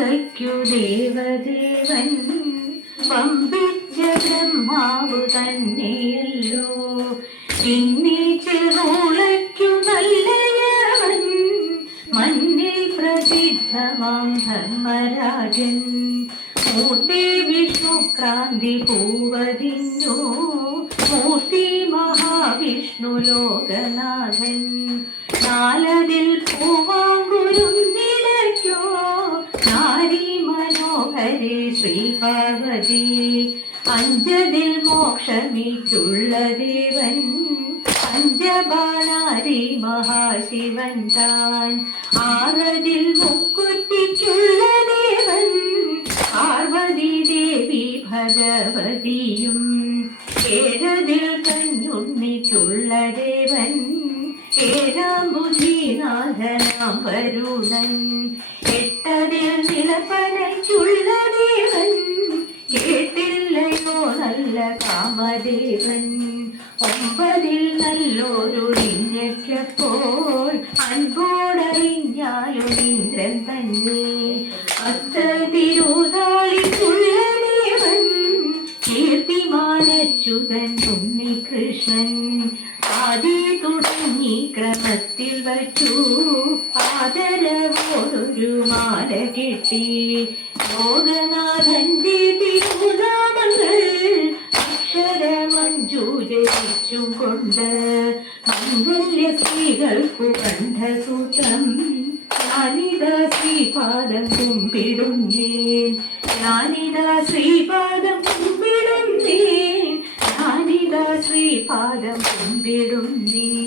പകയ്ക്കു ദേവദേവൻ പമ്പിച്ച ബ്രഹ്മാവ് തന്നെയല്ലോ. പിന്നെ ചെറുളയ്ക്കു നല്ലയവൻ മഞ്ഞിൽ പ്രസിദ്ധമാം ധർമ്മരാജൻ. മൂർത്തി വിഷ്ണുക്രാന്തി പൂവതിന്നു. മൂർത്തി മഹാവിഷ്ണു ലോകനാഥൻ. അഞ്ചതിൽ മോക്ഷമിച്ചുള്ള ദേവൻ പഞ്ചബാണാരി മഹാശിവൻ താൻ. ആറതിൽ മുക്കുറ്റിക്കുള്ള ദേവൻ പാർവതി ദേവി ഭഗവതിയും. ഏഴതിൽ കഞ്ഞുണ്ണിക്കുള്ള ദേവൻ ഏഴാം ബുദ്ധിനാഥനാം വരുണൻ. എട്ടതിൽ നിലപ്പനയ്ക്കുള്ള കാമദേവൻ ഒമ്പതിൽ നല്ലൊരു ഇഞ്ഞയ്ക്കപ്പോൾ അൻപോടറിഞ്ഞാലും ഇന്ദ്രൻ തന്നെ. പത്ത് തിരുതാളിക്കുള്ള ദേവൻ കീർത്തിമാനച്യുതൻ ഉണ്ണികൃഷ്ണൻ. ആദി തുടങ്ങി ക്രമത്തിൽ വച്ചു ആദരവോടൊരു മാല കെട്ടി. ലോകനാഥന്റെ തിരുനാമങ്ങൾ കൊണ്ട് മംഗല്യ സ്ത്രീകൾക്കു കണ്ഠസൂത്രം ഞാനിതാ ശ്രീപാദം കുമ്പിടുന്നേൻ ഞാനിതാ ശ്രീപാദം കുമ്പിടുന്നേൻ ഞാനിതാ ശ്രീപാദം കുമ്പിടുന്നേൻ